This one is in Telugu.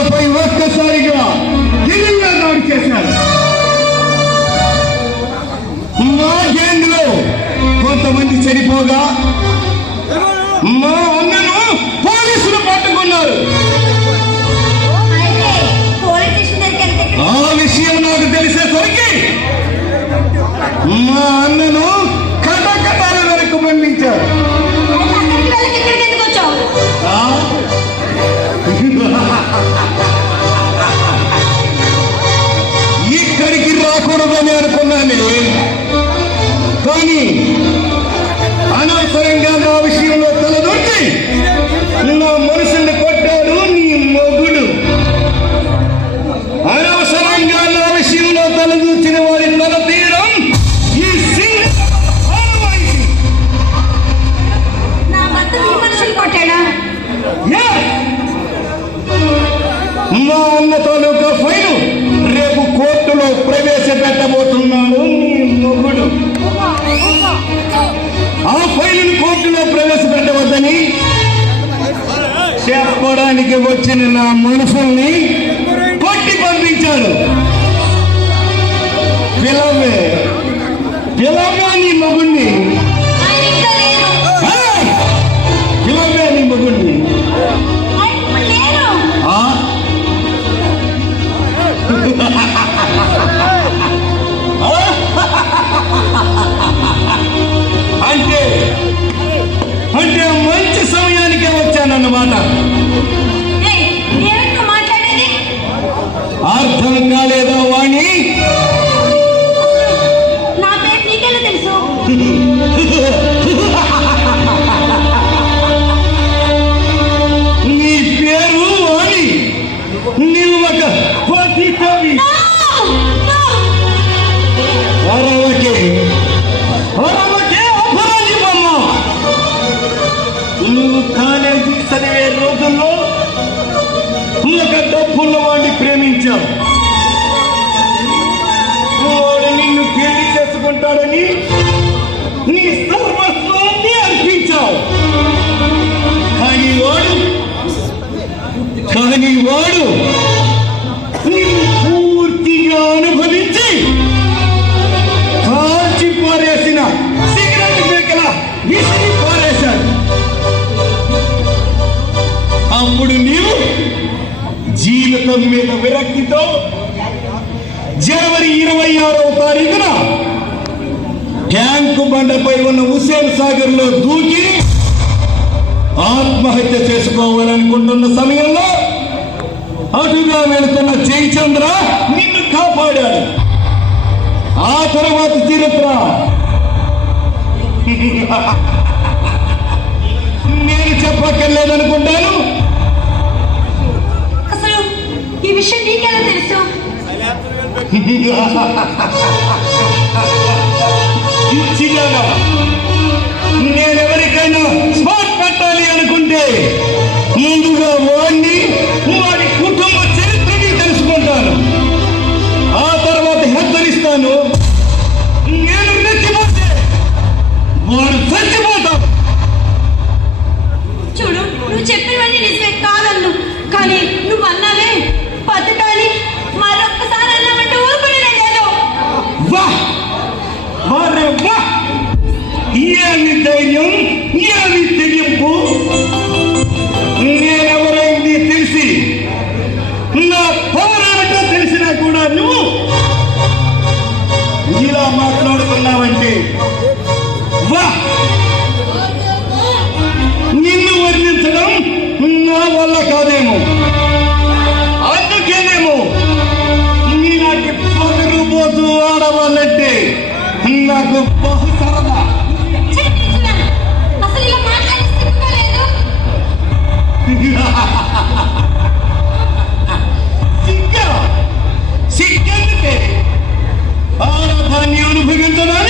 నాపై ఒక్కసారిగా దివ్యంగా దాడి చేశారు. మా గ్యాంగ్లో కొంతమంది చనిపోగా మా అన్నను పోలీసులు పట్టుకున్నారు. ఆ విషయం నాకు తెలిసేసరికి మా అన్నను కటకటాల వరకు పంపించారు. ఇక్కడికి రాకూడదని అనుకున్నాను, కానీ అనవసరంగా నా విషయంలో తలదొచ్చి నా మనసుని కొట్టాడు నీ మొగుడు. అనవసరంగా నా విషయంలో తలదూచిన వారి తల తీయడం ఈ మా అన్న తాలూకా ఫైలు రేపు కోర్టులో ప్రవేశపెట్టబోతున్నాడు నీ మొగుడు. ఆ ఫైలును కోర్టులో ప్రవేశపెట్టవద్దని చెప్పడానికి వచ్చిన నా మనుషుల్ని కొట్టి పంపించాడు. పిలవే నీ మొగుడిని, పిలవే నీ మొగుడిని. అంటే మంచి సమయానికే వచ్చానన్నమాట. అర్థం కాలేదా వాణి? నీ పేరు వాణి, నీవు ఒక పతితవి. అరవకే అపరాధి బొమ్మ. నువ్వు కాలేజీ చదివే రోజుల్లో ఒక డబ్బున్న వాడిని ప్రేమించావు. వాడు నిన్ను పెళ్లి చేసుకుంటాడని నీ సర్వస్వాన్ని అర్పించావు. కానీ వాడు నిన్ను పూర్తిగా అనుభవించి కాల్చి పారేసిన సిగరెట్ పేకల విసిరి పారేశాడు. అప్పుడు నీవు జీవితం మీద విరక్తితో జనవరి 26వ తారీఖున ట్యాంకు బండపై ఉన్న హుస్సేన్ సాగర్ లో దూకి ఆత్మహత్య చేసుకోవాలనుకుంటున్న సమయంలో అటుగా వెళుతున్న జయచంద్ర నిన్ను కాపాడాడు. ఆ తర్వాత చరిత్ర నేను చెప్పక్కర్లేదనుకుంటాను. అసలు ఈ విషయం నీకెలా తెలుసు? నేనెవరికైనా స్పాట్ పెట్టాలి అనుకుంటే ముందుగా వాడిని వాడి కుటుంబ చరిత్రని తెలుసుకుంటాను. ఆ తర్వాత హెచ్చరిస్తాను. నేను రెచ్చిపోతే వాడు చచ్చిపోతాడు. చూడు, నువ్వు చెప్పినవన్నీ నిజమే కాదన్ను, కానీ నువ్వు అన్నావే బతకాలి, మరొక్కసారి అన్నామంటే ఊరుకునేదే లేదు. ఏమి ధైర్యం, ఏమి తెగింపు! నేనెవరైంది తెలిసి నా పౌరాలతో తెలిసినా కూడా నువ్వు ఇలా మాట్లాడుతున్నావంటే నిన్ను వర్ణించడం నా వల్ల కాదేమో. అందుకేనేమో నీలాంటి పొగరుబోతు ఆడవాళ్ళంటే నాకు బహు సరదా. సిగ్గెందుకే ఆడదాన్ని అనుభవించడానికి